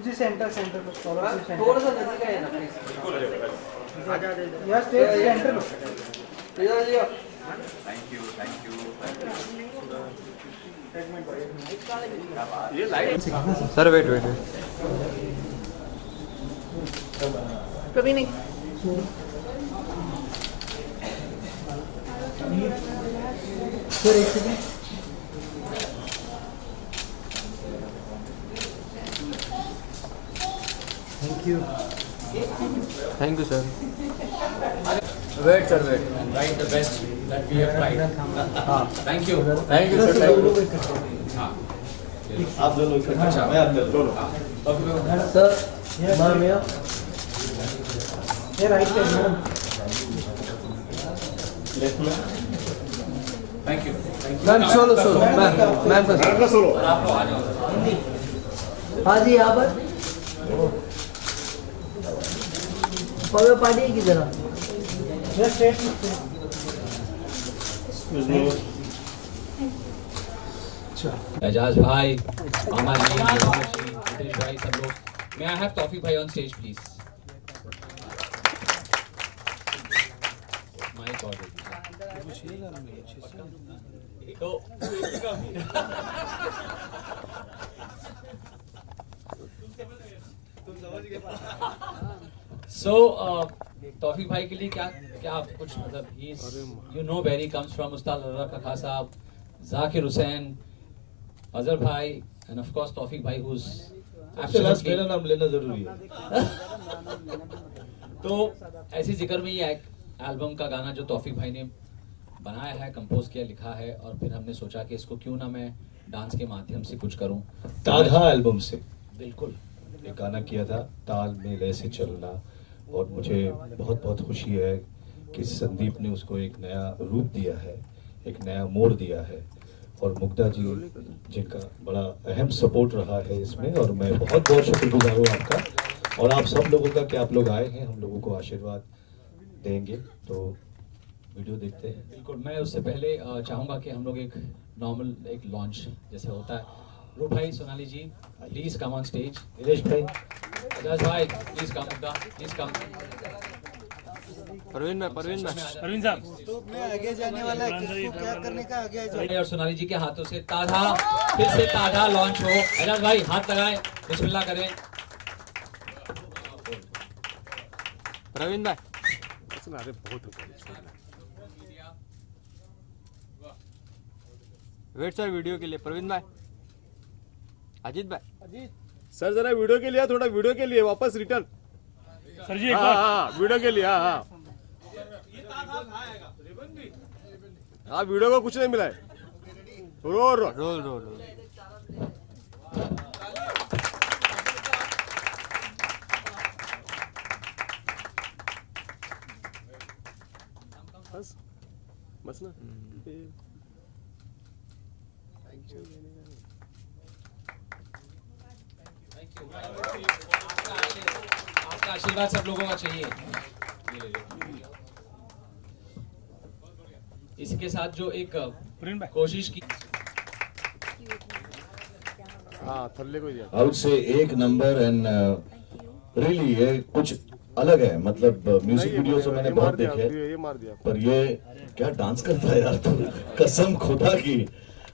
स्वरूप जी सेंटर को स्वरूप जी सेंटर थोड़ा सा नजदीक है ना प्लीज। यस स्टेज सेंटर लो। Thank you sir wait Praveen sir एक second. Thank you sir. Wait sir wait Write the best that we have tried. Thank you. Sir thank you. आप दोनों अच्छा मैं आप दोनों सर मैम ये राइट साइड मैडम। लेफ्ट में Thank you. Ma'am solo ma'am का सोलो आप लोग आ जाओ। हाँ जी यहाँ पर पवे पार्टी की जरा यस स्टेज एजाज भाई, मामा जी, हितेश भाई, सब लोग। May I have Tawfiq भाई on stage, please? My God. तो So, तौफीक भाई के लिए क्या कुछ मतलब you know where he comes from, उस्ताद अल्लाह खा साहब, जाकिर हुसैन, अजहर भाई, and of course तौफीक भाई who's absolutely मेरा नाम लेना जरूरी है। तो ऐसी जिक्र में ये एल्बम का गाना जो तौफीक भाई ने बनाया है, कंपोज किया, लिखा है, और फिर हमने सोचा कि इसको क्यों ना मैं डांस के माध्यम से कुछ करूं। ताधा एल्बम से बिल्कुल एक गाना किया था, ताल में लय से चलना, और मुझे बहुत बहुत खुशी है कि संदीप ने उसको एक नया रूप दिया है, एक नया मोड़ दिया है, और मुग्धा जी जिनका बड़ा अहम सपोर्ट रहा है इसमें, और मैं बहुत बहुत शुक्रगुजार हूँ आपका और आप सब लोगों का कि आप लोग आए हैं, हम लोगों को आशीर्वाद देंगे। तो वीडियो देखते हैं। बिल्कुल। मैं उससे पहले चाहूँगा कि हम लोग एक नॉर्मल एक लॉन्च जैसे होता है। रूप भाई, Sonali ji, please come on stage. Dinesh भाई, एजाज भाई, please come, please come. Parveen साहब तो मैं आगे जाने वाला है, किसको क्या करने का आगे जाए। और सोनाली जी के हाथों से ताधा, फिर से ताधा लॉन्च हो। एजाज भाई हाथ लगाएं, बिस्मिल्लाह करें। प्रवीण भाई वेट सर वीडियो के लिए। प्रवीण भाई, अजीत भाई, सर जरा वीडियो के लिए, थोड़ा वीडियो के लिए वापस रिटर्न सर जी। हाँ वीडियो के लिए, हाँ वीडियो को कुछ नहीं मिला है। रोल बस ना। आपका आशीर्वाद सब लोगों का चाहिए। इसके साथ जो एक कोशिश की, आउट से एक नंबर, एंड रियली ये कुछ अलग है। मतलब म्यूजिक वीडियो तो मैंने बहुत देखे, पर ये क्या डांस करता है यार, तो कसम खुदा की,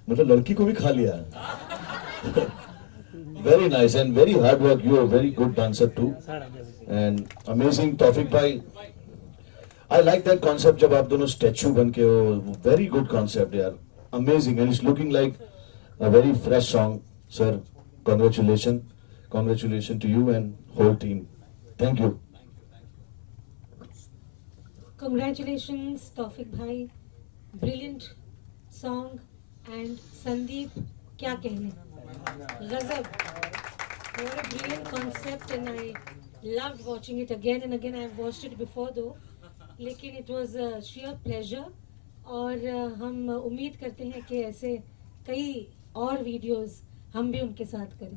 मतलब लड़की को भी खा लिया। Very nice and very hard work, you are very good dancer too, and amazing Taufiq भाई। आई लाइक दैट कॉन्सेप्ट, जब आप दोनों स्टैचू बन के हो, वेरी गुड कॉन्सेप्ट यार, amazing, and it's looking like a very fresh song. Sir congratulations to you and whole team. Thank you. Congratulations Tawfiq bhai, brilliant song, and Sandeep, क्या कहने, गजब, what a brilliant concept, and I loved watching it again and again. I have watched it before though, लेकिन it was a sheer pleasure, और हम उम्मीद करते हैं कि ऐसे कई और वीडियोस हम भी उनके साथ करें।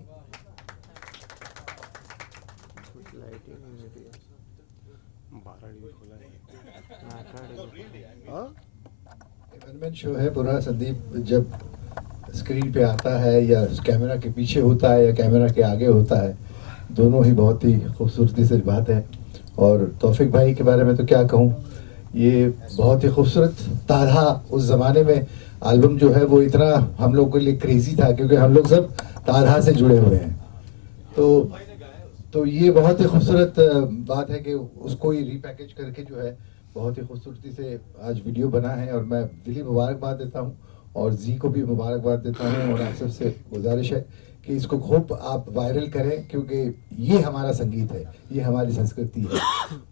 वन शो है पूरा। संदीप जब स्क्रीन पे आता है या कैमरा के पीछे होता है या कैमरा के आगे होता है, दोनों ही बहुत ही खूबसूरती से बात है। और तौफीक भाई के बारे में तो क्या कहूँ, ये बहुत ही खूबसूरत तारहा उस ज़माने में एल्बम जो है वो इतना हम लोग के लिए क्रेजी था, क्योंकि हम लोग सब तारहा से जुड़े हुए हैं। तो ये बहुत ही खूबसूरत बात है कि उसको ही रीपैकेज करके जो है बहुत ही खूबसूरती से आज वीडियो बना है। और मैं दिली मुबारकबाद देता हूँ और जी को भी मुबारकबाद देता हूँ। और आप सबसे गुजारिश है कि इसको खूब आप वायरल करें, क्योंकि ये हमारा संगीत है, ये हमारी संस्कृति है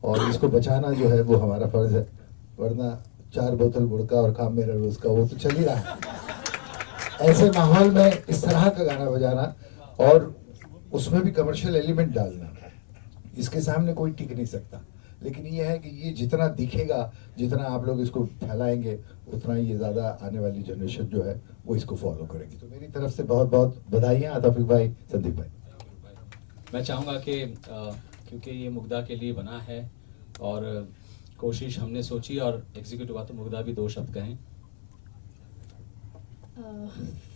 और इसको बचाना जो है वो हमारा फ़र्ज़ है। वरना 4 बोतल गुड़का और काम मेरा रोज़ का, वो तो चल ही रहा है। ऐसे माहौल में इस तरह का गाना बजाना और उसमें भी कमर्शियल एलिमेंट डालना, इसके सामने कोई टिक नहीं सकता। लेकिन ये है कि ये जितना दिखेगा, जितना आप लोग इसको फैलाएंगे, उतना ये ज़्यादा आने वाली जनरेशन जो है वो इसको फॉलो करेगी। तो मेरी तरफ से बहुत बहुत बधाइयाँ तौफीक भाई, संदीप भाई। मैं चाहूँगा कि क्योंकि ये मुग्धा के लिए बना है और कोशिश हमने सोची और एग्जीक्यूट हुआ, तो मुग्धा भी 2 शब्द कहें।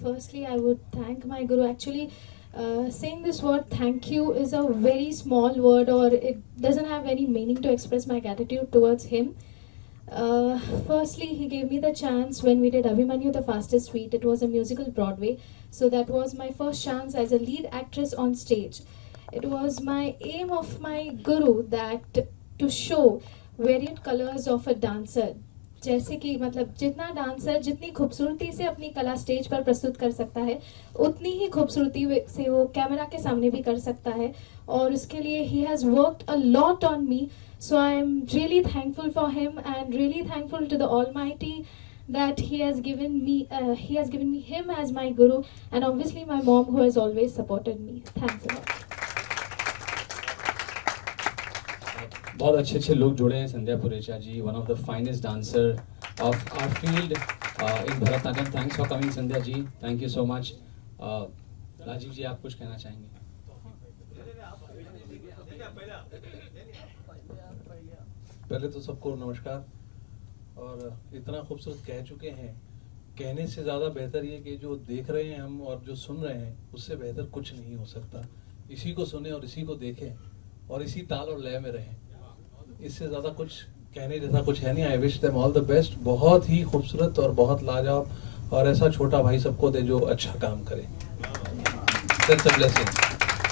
Firstly, I would thank my guru. Actually, saying this word thank you is a very small word, or it doesn't have any meaning to express my gratitude towards him. Firstly, he gave me the chance when we did Abhimanyu the Fastest Sweet. It was a musical Broadway, so that was my first chance as a lead actress on stage. It was my aim of my guru that to show varied colors of a dancer. जैसे कि मतलब जितना dancer जितनी खूबसूरती से अपनी कला stage पर प्रस्तुत कर सकता है, उतनी ही खूबसूरती से वो कैमरा के सामने भी कर सकता है। और उसके लिए he has worked a lot on me, so I am really thankful for him and really thankful to the almighty that he has given me him as my guru, and obviously my mom who has always supported me. Thanks a lot. बहुत अच्छे लोग जुड़े हैं। Sandhya Purecha ji, one of the finest dancer of our field in Bharatanatyam. Thanks for coming Sandhya ji, thank you so much. Rajiv ji, आप कुछ कहना चाहेंगे? पहले तो सबको नमस्कार। और इतना खूबसूरत कह चुके हैं, कहने से ज़्यादा बेहतर ये कि जो देख रहे हैं हम और जो सुन रहे हैं, उससे बेहतर कुछ नहीं हो सकता। इसी को सुने और इसी को देखें और इसी ताल और लय में रहें, इससे ज़्यादा कुछ कहने जैसा कुछ है नहीं। I wish them all the best. बहुत ही खूबसूरत और बहुत लाजवाब, और ऐसा छोटा भाई सबको दे जो अच्छा काम करे। That's a blessing.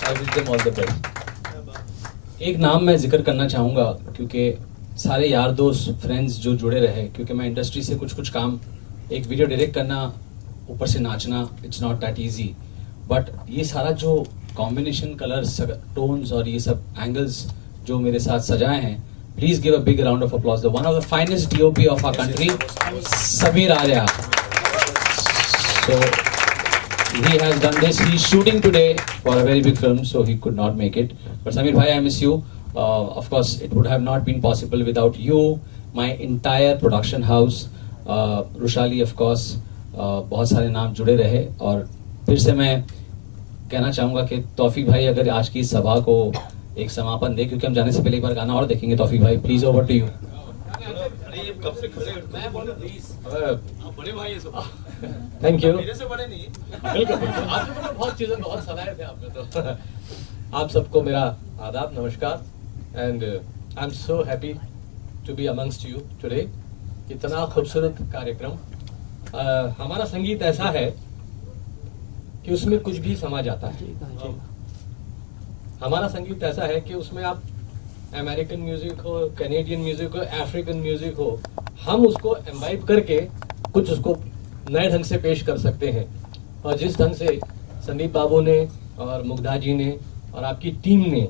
I wish them all the best. एक नाम मैं जिक्र करना चाहूँगा, क्योंकि सारे यार दोस्त फ्रेंड्स जो जुड़े रहे, क्योंकि मैं इंडस्ट्री से कुछ काम, एक वीडियो डायरेक्ट करना, ऊपर से नाचना, it's not that easy. But ये सारा जो कॉम्बिनेशन कलर्स, टोन्स और ये सब एंगल्स जो मेरे साथ सजाए हैं, please give a big round of applause the one of the finest DOP of our country, Sameer Arya. So he has done this. He's shooting today for a very big film, so he could not make it. But Sameer bhai, I miss you. Of course, it would have not been possible without you, my entire production house, Rushali, of course. बहुत सारे नाम जुड़े रहे। और फिर से मैं कहना चाहूँगा कि तौफीक भाई अगर आज की सभा को एक समापन दे, क्योंकि हम जाने से पहले एक बार गाना और देखेंगे। तौफीक भाई, please over to you. Thank you. बहुत चीज़ें बहुत सुनाए थे आपने तो। आप सबको मेरा आदाब, नमस्कार। And I am so happy to be amongst you today. इतना खूबसूरत कार्यक्रम। हमारा संगीत ऐसा है कि उसमें कुछ भी समा जाता है। हमारा संगीत ऐसा है कि उसमें आप अमेरिकन म्यूजिक हो, कैनेडियन म्यूजिक हो, अफ्रीकन म्यूजिक हो, हम उसको एम्बाइब करके कुछ उसको नए ढंग से पेश कर सकते हैं। और जिस ढंग से संदीप बाबू ने और मुग्धा जी ने और आपकी टीम ने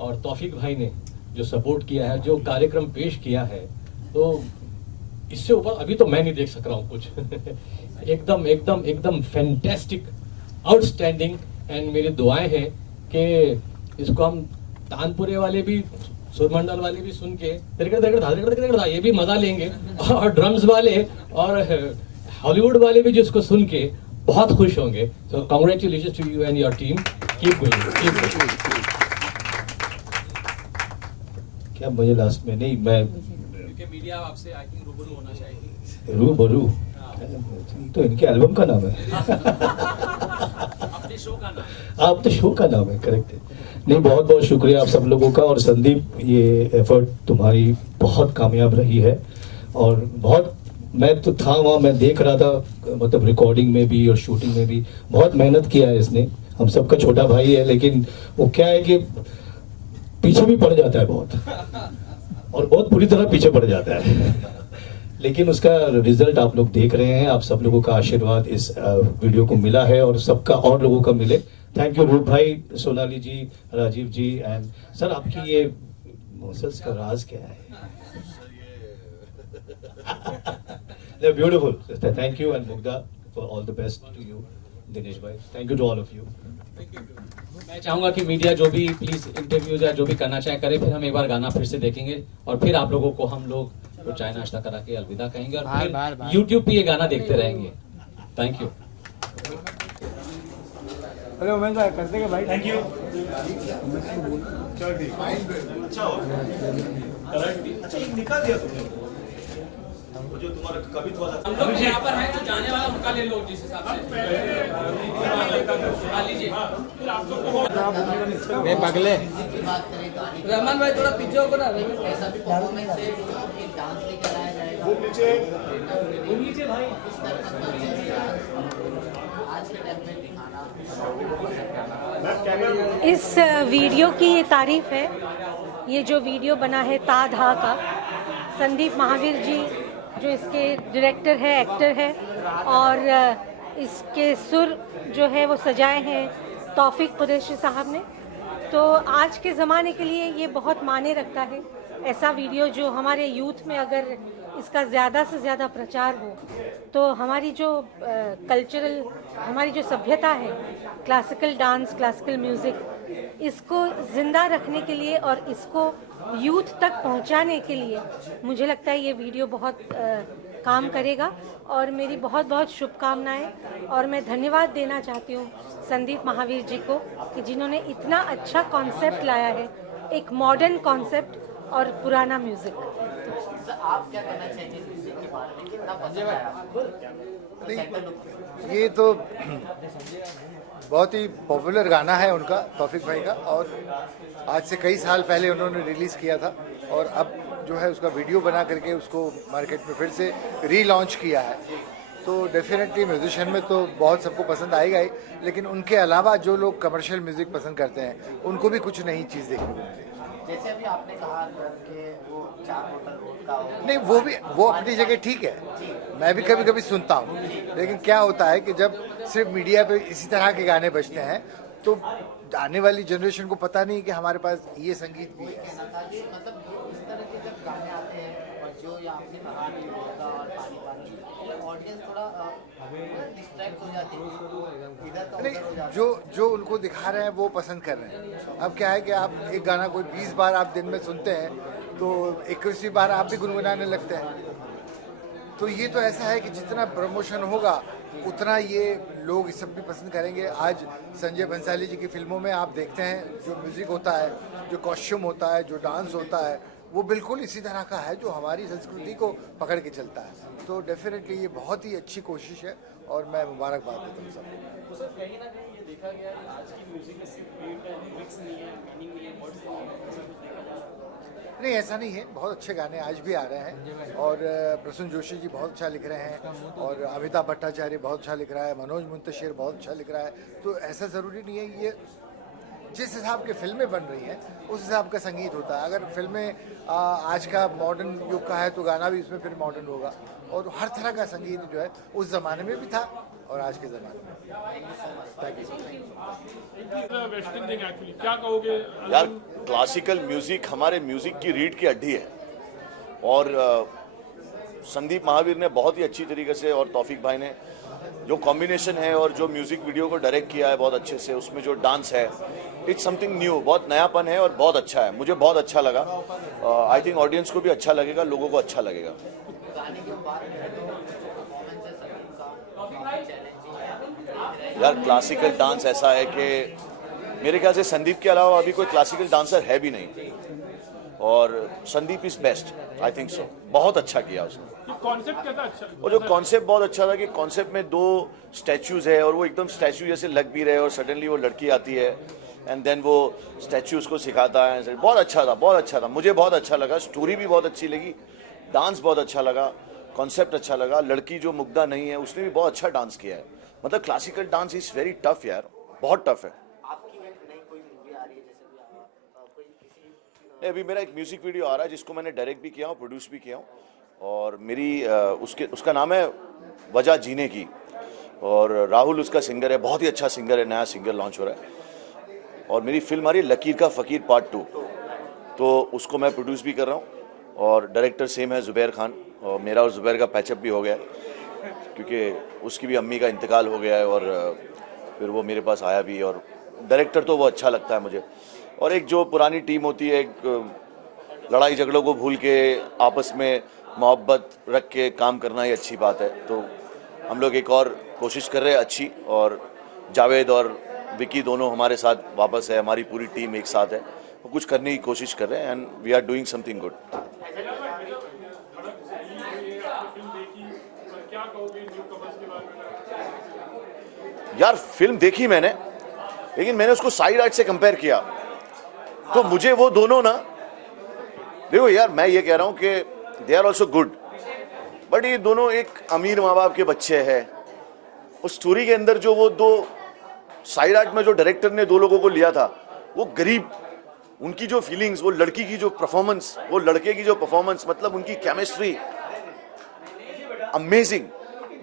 और तौफीक भाई ने जो सपोर्ट किया है, जो कार्यक्रम पेश किया है, तो इससे ऊपर अभी तो मैं नहीं देख सक रहा हूँ कुछ। एकदम एकदम एकदम फैंटेस्टिक, आउटस्टैंडिंग। एंड मेरी दुआएं हैं कि इसको हम तानपुरे वाले भी, सुरमंडल वाले भी सुन के ये भी मजा लेंगे, और ड्रम्स वाले और हॉलीवुड वाले भी जिसको सुन के बहुत खुश होंगे। So congratulations to you and your team. Keep going, keep going. क्या मुझे लास्ट में नहीं, मैं क्योंकि मीडिया आपसे आई थिंक रूबरू होना चाहिए। रूबरू तो इनके एल्बम का नाम है। अपने शो का नाम। आप तो शो का नाम है, करेक्ट है। नहीं, बहुत बहुत शुक्रिया आप सब लोगों का। और संदीप, ये एफर्ट तुम्हारी बहुत कामयाब रही है। और बहुत, मैं तो था वहाँ, मैं देख रहा था, मतलब रिकॉर्डिंग में भी और शूटिंग में भी बहुत मेहनत किया है इसने। हम सबका छोटा भाई है, लेकिन वो क्या है कि पीछे भी पड़ जाता है बहुत, और बहुत बुरी तरह पीछे पड़ जाता है। लेकिन उसका रिजल्ट आप लोग देख रहे हैं। आप सब लोगों का आशीर्वाद इस वीडियो को मिला है, और सबका और लोगों का मिले। थैंक यू रूप भाई, सोनाली जी, राजीव जी। एंड सर, आपकी ये मसल्स का राज क्या है? Beautiful. Thank you and Mugdha, for all the best to you. Dinesh भाई, thank you to all of you. मैं चाहूंगा कि मीडिया जो भी प्लीज इंटरव्यूज या जो भी करना चाहे करे, फिर हम एक बार गाना फिर से देखेंगे, और फिर आप लोगों को हम लोग तो चाय नाश्ता करा के अलविदा कहेंगे, और फिर यूट्यूब पे ये गाना देखते रहेंगे। Thank you. अरे उमेश भाई कर देंगे भाई। Thank you. अच्छा, एक निकाल दिया तुमने जो तुम्हारा कवित्व वाला। हम लोग यहाँ पर हैं, जो जाने वाला उनका ले लो जिस हिसाब से। लीजिए। ए पगले, रहमान भाई थोड़ा पीछे होकर ना। नीचे भाई। इस वीडियो की ये तारीफ है, ये जो वीडियो बना है ता धा का, संदीप महावीर जी जो इसके डायरेक्टर है, एक्टर है, और इसके सुर जो है वो सजाए हैं तौफीक कुरैशी साहब ने। तो आज के ज़माने के लिए ये बहुत मायने रखता है। ऐसा वीडियो जो हमारे यूथ में अगर इसका ज़्यादा से ज़्यादा प्रचार हो, तो हमारी जो कल्चरल, हमारी जो सभ्यता है, क्लासिकल डांस, क्लासिकल म्यूज़िक, इसको ज़िंदा रखने के लिए और इसको यूथ तक पहुंचाने के लिए मुझे लगता है ये वीडियो बहुत काम करेगा। और मेरी बहुत बहुत शुभकामनाएं, और मैं धन्यवाद देना चाहती हूँ संदीप महावीर जी को कि जिन्होंने इतना अच्छा कॉन्सेप्ट लाया है, एक मॉडर्न कॉन्सेप्ट और पुराना म्यूज़िक। आप क्या कहना चाहेंगे म्यूजिक के बारे में, कितना पसंद आया आपको? ये तो बहुत ही पॉपुलर गाना है उनका, तौफीक भाई का, और आज से कई साल पहले उन्होंने रिलीज़ किया था, और अब जो है उसका वीडियो बना करके उसको मार्केट में फिर से रीलॉन्च किया है। तो डेफिनेटली म्यूजिशियन में तो बहुत सबको पसंद आएगा ही, लेकिन उनके अलावा जो लोग कमर्शियल म्यूज़िक पसंद करते हैं उनको भी कुछ नई चीज़ देखने को मिलेगी। जैसे अभी आपने कहा कि वो 4 बोतल वोट का नहीं, वो अपनी जगह ठीक है, मैं भी कभी कभी सुनता हूँ, लेकिन क्या होता है कि जब सिर्फ मीडिया पे इसी तरह के गाने बजते हैं तो आने वाली जनरेशन को पता नहीं कि हमारे पास ये संगीत भी है। मतलब इस तरह के जब गाने आते हैं, और जो आपने कहा होगा और पानी पानी, ऑडियंस थोड़ा डिस्ट्रैक्ट हो जाती है, इधर का उधर हो जाती है। जो उनको दिखा रहे हैं वो पसंद कर रहे हैं। अब क्या है कि आप एक गाना कोई 20 बार आप दिन में सुनते हैं, तो 21वीं बार आप भी गुनगुनाने लगते हैं। तो ये तो ऐसा है कि जितना प्रमोशन होगा उतना ये लोग इस सब भी पसंद करेंगे। आज संजय बंसाली जी की फिल्मों में आप देखते हैं जो म्यूज़िक होता है, जो कॉस्ट्यूम होता है, जो डांस होता है, वो बिल्कुल इसी तरह का है जो हमारी संस्कृति को पकड़ के चलता है। तो डेफिनेटली ये बहुत ही अच्छी कोशिश है, और मैं मुबारकबाद देता हूँ सबको। तो सर कहीं ना कहीं ये देखा गया कि आज की म्यूजिक में सिर्फ बीट है, लिरिक्स नहीं है, मीनिंग नहीं है, वर्ड्स नहीं है, ऐसा कुछ देखा जा सकता है? नहीं, ऐसा नहीं है, बहुत अच्छे गाने आज भी आ रहे हैं, और प्रसून जोशी जी बहुत अच्छा लिख रहे हैं, और अमिताभ भट्टाचार्य बहुत अच्छा लिख रहा है, मनोज मुंतशिर बहुत अच्छा लिख रहा है। तो ऐसा ज़रूरी नहीं है, ये जिस हिसाब की फिल्में बन रही हैं उस हिसाब का संगीत होता है। अगर फिल्में आज का मॉडर्न युग का है तो गाना भी इसमें फिर मॉडर्न होगा, और हर तरह का संगीत जो है उस ज़माने में भी था और आज के ज़माने में। क्या कहोगे यार? क्लासिकल म्यूजिक हमारे म्यूजिक की रीढ़ की हड्डी है, और संदीप महावीर ने बहुत ही अच्छी तरीके से, और तौफीक भाई ने जो कॉम्बिनेशन है और जो म्यूजिक वीडियो को डायरेक्ट किया है बहुत अच्छे से, उसमें जो डांस है, इट्स समथिंग न्यू, बहुत नयापन है और बहुत अच्छा है। मुझे बहुत अच्छा लगा। आई थिंक ऑडियंस को भी अच्छा लगेगा, लोगों को अच्छा लगेगा। यार क्लासिकल डांस ऐसा है कि मेरे ख्याल से संदीप के अलावा अभी कोई क्लासिकल डांसर है भी नहीं, और Sandeep is best, I think so. बहुत अच्छा किया उसने। कॉन्सेप्ट कैसा अच्छा और जो कॉन्सेप्ट बहुत अच्छा था कि कॉन्सेप्ट में 2 स्टैचूज है और वो एकदम स्टैचू जैसे लग भी रहे और सडनली वो लड़की आती है एंड देन वो स्टैचू उसको सिखाता है। बहुत अच्छा था, मुझे बहुत अच्छा लगा, स्टोरी भी बहुत अच्छी लगी, डांस बहुत अच्छा लगा, कॉन्सेप्ट अच्छा लगा। लड़की जो मुग्धा नहीं है उसने भी बहुत अच्छा डांस किया है। मतलब classical dance is very tough यार, बहुत टफ है। आपकी नई कोई मूवी आ रही है जैसे भी कोई किसी अभी मेरा एक म्यूजिक वीडियो आ रहा है जिसको मैंने डायरेक्ट भी किया हूँ, प्रोड्यूस भी किया हूँ और मेरी उसका नाम है वजह जीने की और राहुल उसका सिंगर है, बहुत ही अच्छा सिंगर है, नया सिंगर लॉन्च हो रहा है। और मेरी फिल्म आ रही है लकीर का फ़कीर पार्ट 2, तो उसको मैं प्रोड्यूस भी कर रहा हूँ और डायरेक्टर सेम है ज़ुबैर खान और मेरा और ज़ुबैर का पैचअप भी हो गया है क्योंकि उसकी भी अम्मी का इंतकाल हो गया है और फिर वो मेरे पास आया भी और डायरेक्टर तो वो अच्छा लगता है मुझे। और एक जो पुरानी टीम होती है, एक लड़ाई झगड़ों को भूल के आपस में मोहब्बत रख के काम करना ही अच्छी बात है। तो हम लोग एक और कोशिश कर रहे हैं अच्छी और जावेद और विकी दोनों हमारे साथ वापस है, हमारी पूरी टीम एक साथ है, वो कुछ करने की कोशिश कर रहे हैं and we are doing something good. यार फिल्म देखी मैंने, लेकिन मैंने उसको साइड आर्ट से कंपेयर किया तो मुझे वो दोनों ना, देखो यार मैं ये कह रहा हूँ कि they are also good, but ये दोनों एक अमीर माँ बाप के बच्चे हैं। उस स्टोरी के अंदर जो वो 2 साइड आर्ट में जो डायरेक्टर ने 2 लोगों को लिया था, वो गरीब, उनकी जो फीलिंग्स, वो लड़की की जो परफॉर्मेंस, वो लड़के की जो परफॉर्मेंस, मतलब उनकी केमिस्ट्री अमेजिंग।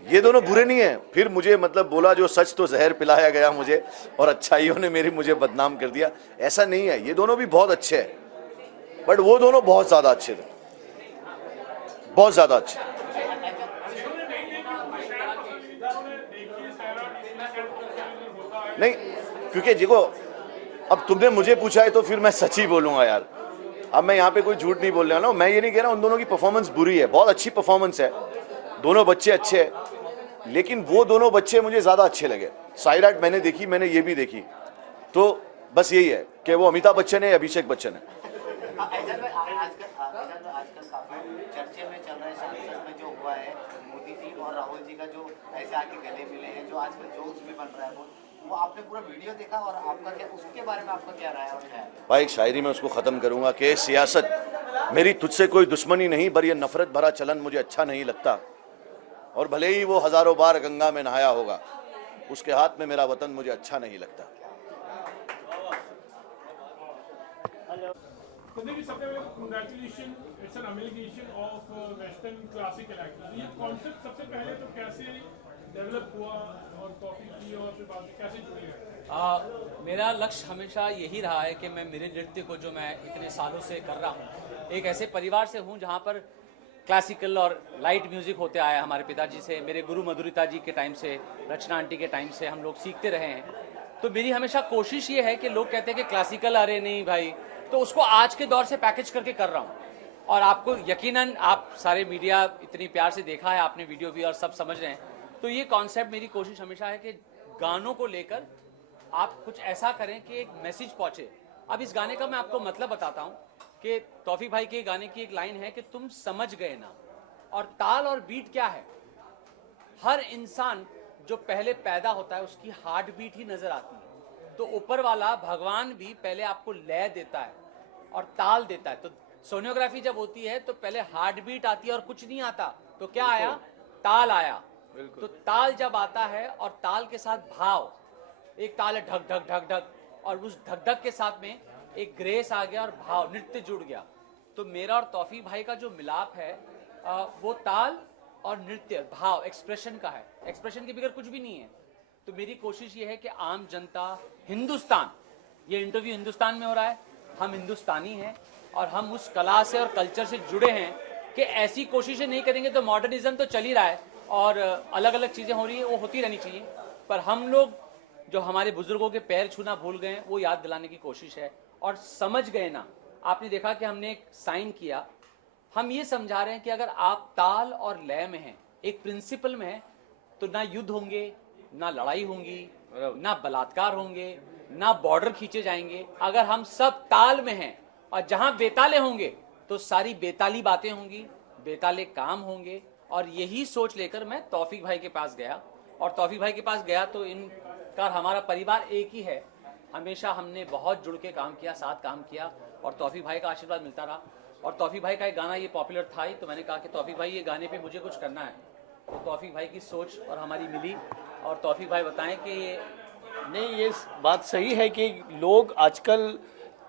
ये दोनों बुरे नहीं है। फिर मुझे मतलब बोला जो सच तो जहर पिलाया गया मुझे और अच्छाइयों ने मुझे बदनाम कर दिया, ऐसा नहीं है। ये दोनों भी बहुत अच्छे हैं, बट वो दोनों बहुत ज्यादा अच्छे थे, बहुत ज्यादा अच्छे। नहीं, क्योंकि देखो अब तुमने मुझे पूछा है तो फिर मैं सच ही बोलूंगा यार। अब मैं यहाँ पे कोई झूठ नहीं बोल रहा ना, मैं ये नहीं कह रहा उन दोनों की परफॉर्मेंस बुरी है, बहुत अच्छी परफॉर्मेंस है, दोनों बच्चे अच्छे हैं, लेकिन वो दोनों बच्चे मुझे ज्यादा अच्छे लगे। साइड आर्ट मैंने देखी, मैंने ये भी देखी, तो बस यही है कि वो अमिताभ बच्चन है, अभिषेक बच्चन है। आजकल काफी चर्चे में चल रहा है संसद में जो हुआ है मोदी जी और राहुल जी का, जो ऐसे आके गले मिले हैं, जो आजकल जोक्स भी बन रहा है, वो आपने पूरा वीडियो देखा और आपका क्या उसके बारे में आपका क्या राय है? भाई एक शायरी में उसको खत्म करूंगा कि सियासत मेरी तुझसे कोई दुश्मनी नहीं, पर यह नफरत भरा चलन मुझे अच्छा नहीं लगता, और भले ही वो हजारों बार गंगा में नहाया होगा, उसके हाथ में मेरा वतन मुझे अच्छा नहीं लगता। सबसे पहले congratulation, it's an amalgamation of western classical acting. ये कॉन्सेप्ट सबसे पहले तो कैसे डेवलप हुआ और कॉपी की और फिर बाद में कैसे जुड़े हैं? मेरा लक्ष्य हमेशा यही रहा है कि मैं मेरे नृत्य को, जो मैं इतने सालों से कर रहा हूँ, एक ऐसे परिवार से हूँ जहाँ पर क्लासिकल और लाइट म्यूजिक होते आया। हमारे पिताजी से, मेरे गुरु मधुरिता जी के टाइम से, रचना आंटी के टाइम से हम लोग सीखते रहे हैं। तो मेरी हमेशा कोशिश ये है कि लोग कहते हैं कि क्लासिकल, अरे नहीं भाई, तो उसको आज के दौर से पैकेज करके कर रहा हूँ। और आपको यकीनन, आप सारे मीडिया इतनी प्यार से देखा है आपने, वीडियो भी, और सब समझ रहे हैं। तो ये कॉन्सेप्ट, मेरी कोशिश हमेशा है कि गानों को लेकर आप कुछ ऐसा करें कि एक मैसेज पहुंचे। अब इस गाने का मैं आपको मतलब बताता हूं कि तौफीक भाई के गाने की एक लाइन है कि तुम समझ गए ना। और ताल और बीट क्या है? हर इंसान जो पहले पैदा होता है उसकी हार्ट बीट ही नजर आती है। तो ऊपर वाला भगवान भी पहले आपको लय देता है और ताल देता है। तो सोनियोग्राफी जब होती है तो पहले हार्ट बीट आती है और कुछ नहीं आता, तो क्या आया? ताल आया। तो ताल जब आता है और ताल के साथ भाव, एक ताल है ढक ढक ढक ढक, और उस ढक ढक के साथ में एक ग्रेस आ गया और भाव, नृत्य जुड़ गया। तो मेरा और तौफीक भाई का जो मिलाप है वो ताल और नृत्य, भाव, एक्सप्रेशन का है। एक्सप्रेशन के बगैर कुछ भी नहीं है। तो मेरी कोशिश ये है कि आम जनता, हिंदुस्तान, ये इंटरव्यू हिंदुस्तान में हो रहा है, हम हिंदुस्तानी हैं और हम उस कला से और कल्चर से जुड़े हैं कि ऐसी कोशिशें नहीं करेंगे तो मॉडर्निज्म तो चल ही रहा है और अलग अलग चीजें हो रही है, वो होती रहनी चाहिए। पर हम लोग जो हमारे बुजुर्गों के पैर छूना भूल गए, वो याद दिलाने की कोशिश है। और समझ गए ना, आपने देखा कि हमने एक साइन किया, हम ये समझा रहे हैं कि अगर आप ताल और लय में हैं, एक प्रिंसिपल में हैं, तो ना युद्ध होंगे, ना लड़ाई होंगी, ना बलात्कार होंगे, ना बॉर्डर खींचे जाएंगे। अगर हम सब ताल में हैं और जहां बेताले होंगे तो सारी बेताली बातें होंगी, बेताले काम होंगे, और यही सोच लेकर मैं तौफीक भाई के पास गया, और तौफीक भाई के पास गया तो इनका हमारा परिवार एक ही है। हमेशा हमने बहुत जुड़ के काम किया, साथ काम किया, और तौफीक भाई का आशीर्वाद मिलता रहा। और तौफीक भाई का एक गाना ये पॉपुलर था ही, तो मैंने कहा कि तौफीक भाई ये गाने पे मुझे कुछ करना है। तो तौफीक भाई की सोच और हमारी मिली, और तौफीक भाई बताएं कि ये नहीं, ये बात सही है कि लोग आजकल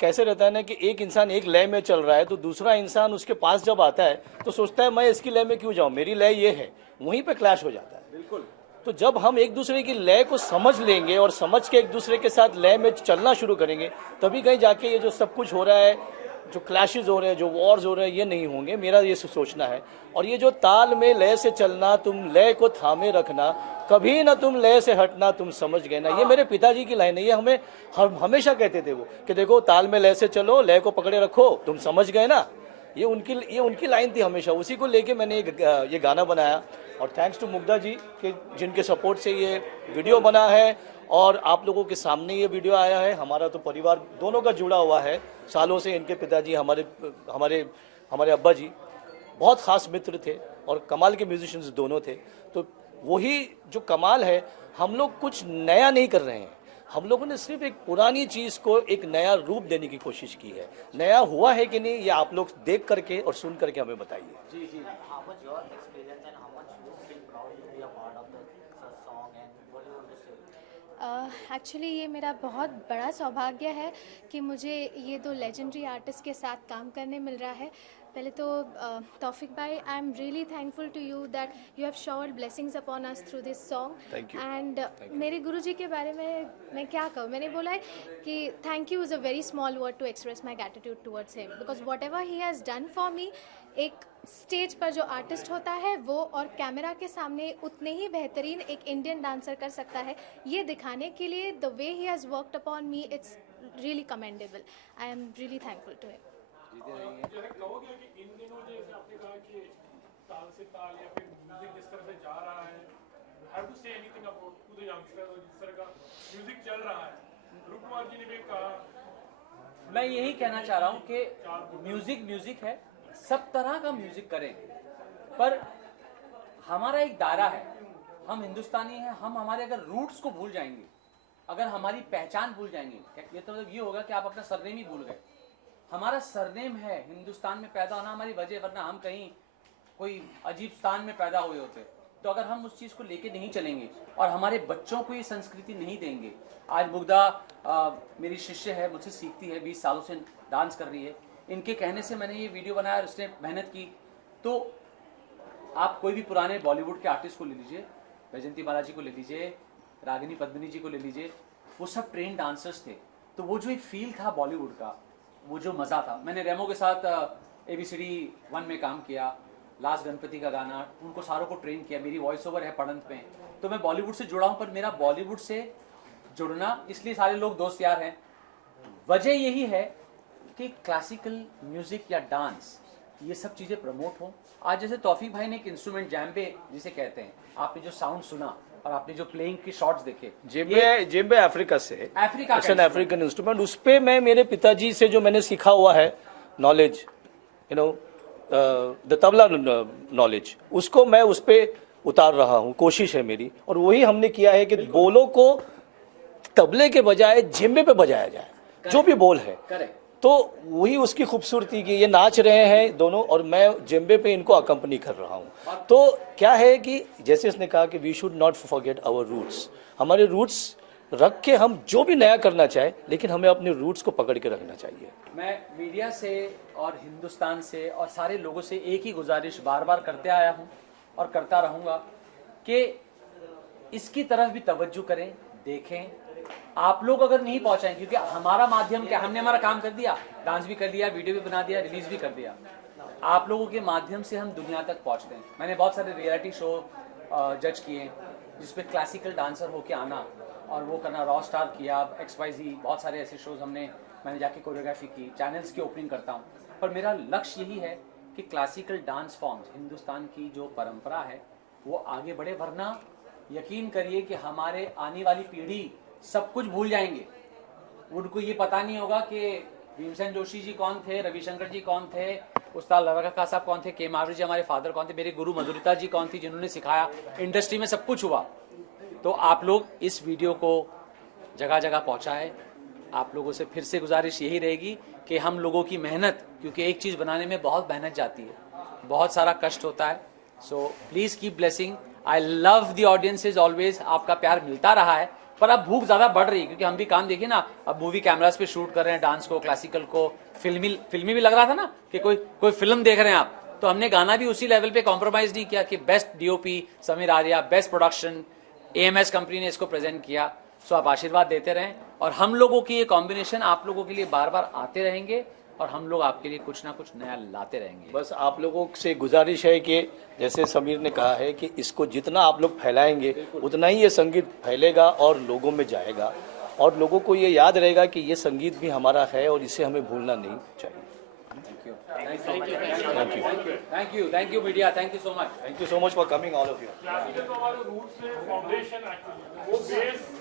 कैसे रहता है ना कि एक इंसान एक लय में चल रहा है, तो दूसरा इंसान उसके पास जब आता है तो सोचता है मैं इसकी लय में क्यों जाऊं, मेरी लय ये है, वहीं पे क्लैश हो जाता है। बिल्कुल। तो जब हम एक दूसरे की लय को समझ लेंगे और समझ के एक दूसरे के साथ लय में चलना शुरू करेंगे, तभी कहीं जाके ये जो सब कुछ हो रहा है, जो क्लैशेस हो रहे हैं, जो वॉर्स हो रहे हैं, ये नहीं होंगे। मेरा ये सोचना है। और ये जो ताल में लय से चलना, तुम लय को थामे रखना, कभी ना तुम लय से हटना, तुम समझ गए ना, ये मेरे पिताजी की लाइन है। ये हमें हमेशा कहते थे वो कि देखो ताल में लय से चलो, लय को पकड़े रखो, तुम समझ गए ना। ये उनकी लाइन थी हमेशा। उसी को लेके मैंने ये गाना बनाया, और थैंक्स टू मुग्धा जी के जिनके सपोर्ट से ये वीडियो बना है और आप लोगों के सामने ये वीडियो आया है। हमारा तो परिवार दोनों का जुड़ा हुआ है सालों से। इनके पिताजी हमारे अब्बा जी बहुत ख़ास मित्र थे और कमाल के म्यूजिशियंस दोनों थे। तो वही जो कमाल है, हम लोग कुछ नया नहीं कर रहे हैं, हम लोगों ने सिर्फ एक पुरानी चीज़ को एक नया रूप देने की कोशिश की है। नया हुआ है कि नहीं, ये आप लोग देख करके और सुन करके हमें बताइए। जी जी। एक्चुअली ये मेरा बहुत बड़ा सौभाग्य है कि मुझे ये दो लेजेंडरी आर्टिस्ट के साथ काम करने मिल रहा है। पहले तो तौफीक भाई, I am really thankful to you that you have showered blessings upon us through this song. And मेरे गुरुजी के बारे में मैं क्या कहूँ, मैंने बोला है कि thank you is a very small word to express my gratitude towards him, because whatever he has done for me, एक स्टेज पर जो आर्टिस्ट होता है वो और कैमरा के सामने उतने ही बेहतरीन एक इंडियन डांसर कर सकता है, ये दिखाने के लिए the way he has worked upon me, it's really commendable. I am really thankful to him. कहोगे कि इन दिनों जैसे आपने कहा कि ताल से ताल या फिर म्यूजिक जिस तरह से जा रहा है, have to say anything about to the youngsters, जिस तरह का म्यूजिक चल रहा है, ध्रुव कुमार जी ने भी कहा। मैं यही कहना चाह रहा हूँ कि म्यूजिक है, सब तरह का म्यूजिक करें, पर हमारा एक दायरा है, हम हिंदुस्तानी हैं, हम हमारे अगर रूट्स को भूल जाएंगे, अगर हमारी पहचान भूल जाएंगे, ये तो मतलब ये होगा कि आप अपना सरनेम ही भूल गए। हमारा सरनेम है हिंदुस्तान में पैदा होना हमारी वजह, वरना हम कहीं कोई अजीब स्थान में पैदा हुए होते। तो अगर हम उस चीज़ को लेके नहीं चलेंगे और हमारे बच्चों को ये संस्कृति नहीं देंगे, आज मुग्धा मेरी शिष्य है, मुझसे सीखती है, 20 सालों से डांस कर रही है, इनके कहने से मैंने ये वीडियो बनाया और उसने मेहनत की। तो आप कोई भी पुराने बॉलीवुड के आर्टिस्ट को ले लीजिए, वैजयंती बालाजी को ले लीजिए, रागिनी पद्मिनी जी को ले लीजिए, वो सब ट्रेन डांसर्स थे। तो वो जो एक फील था बॉलीवुड का, वो जो मज़ा था, मैंने रेमो के साथ ABCD 1 में काम किया, लास्ट गणपति का गाना, उनको सारों को ट्रेन किया, मेरी वॉइस ओवर है पढ़ंत में। तो मैं बॉलीवुड से जुड़ा हूँ, पर मेरा बॉलीवुड से जुड़ना इसलिए सारे लोग दोस्त यार हैं, वजह यही है कि क्लासिकल म्यूजिक या डांस ये सब चीज़ें प्रमोट हो। आज जैसे तौफीक भाई ने एक इंस्ट्रूमेंट जैम्बे जिसे कहते हैं, आपने जो साउंड सुना और आपने जो प्लेइंग के शॉट्स देखे, जेम्बे अफ्रीका से, अफ्रीका का अफ्रीकन इंस्ट्रूमेंट, उस पे मैं मेरे पिताजी से जो मैंने सीखा हुआ है knowledge, you know the tabla knowledge, उसको मैं उस पे उतार रहा हूँ, कोशिश है मेरी। और वही हमने किया है कि बोलों को तबले के बजाय जेम्बे पे बजाया जाए, जो भी बोल है। तो वही उसकी खूबसूरती की, ये नाच रहे हैं दोनों और मैं जेम्बे पे इनको अकम्पनी कर रहा हूँ। तो क्या है कि जैसे इसने कहा कि we should not forget our roots, हमारे रूट्स रख के हम जो भी नया करना चाहे, लेकिन हमें अपने रूट्स को पकड़ के रखना चाहिए। मैं मीडिया से और हिंदुस्तान से और सारे लोगों से एक ही गुजारिश बार बार करते आया हूँ और करता रहूँगा कि इसकी तरफ भी तवज्जो करें, देखें। आप लोग अगर नहीं पहुंचाएं, क्योंकि हमारा माध्यम क्या, हमने हमारा काम कर दिया, डांस भी कर दिया, वीडियो भी बना दिया, रिलीज भी कर दिया, आप लोगों के माध्यम से हम दुनिया तक पहुंचते हैं। मैंने बहुत सारे रियलिटी शो जज किए जिसपे क्लासिकल डांसर होके आना और वो करना, रॉ स्टार किया, XYZ, बहुत सारे ऐसे शोज मैंने जाके कोरियोग्राफी की, चैनल्स की ओपनिंग करता हूँ। पर मेरा लक्ष्य यही है कि क्लासिकल डांस फॉर्म्स, हिंदुस्तान की जो परंपरा है वो आगे बढ़े, वरना यकीन करिए कि हमारे आने वाली पीढ़ी सब कुछ भूल जाएंगे। उनको ये पता नहीं होगा कि भीमसेन जोशी जी कौन थे, रविशंकर जी कौन थे, उस्ताद लरका खां साहब कौन थे, के मावरी जी हमारे फादर कौन थे, मेरे गुरु मधुरिता जी कौन थी जिन्होंने सिखाया, इंडस्ट्री में सब कुछ हुआ। तो आप लोग इस वीडियो को जगह जगह पहुंचाएं। आप लोगों से फिर से गुजारिश यही रहेगी कि हम लोगों की मेहनत, क्योंकि एक चीज़ बनाने में बहुत मेहनत जाती है, बहुत सारा कष्ट होता है। So please keep blessing. I love the audiences always. आपका प्यार मिलता रहा है, पर अब भूख ज़्यादा बढ़ रही है, क्योंकि हम भी काम देखिए ना, अब मूवी कैमरास पे शूट कर रहे हैं, डांस को, क्लासिकल को, फिल्मी भी लग रहा था ना कि कोई फिल्म देख रहे हैं आप, तो हमने गाना भी उसी लेवल पे कॉम्प्रोमाइज़ नहीं किया कि best DOP Sameer Arya, best production AMS company ने इसको प्रेजेंट किया। सो आप आशीर्वाद देते रहें, और हम लोगों की ये कॉम्बिनेशन आप लोगों के लिए बार बार आते रहेंगे, और हम लोग आपके लिए कुछ ना कुछ नया लाते रहेंगे। बस आप लोगों से गुजारिश है कि जैसे समीर ने कहा है कि इसको जितना आप लोग फैलाएंगे उतना ही ये संगीत फैलेगा और लोगों में जाएगा, और लोगों को ये याद रहेगा कि ये संगीत भी हमारा है और इसे हमें भूलना नहीं चाहिए। Thank you media, thank you so much for coming all of you. Classical तो हमारे रूट से फाउंडेशन एक्चुअली वो बेस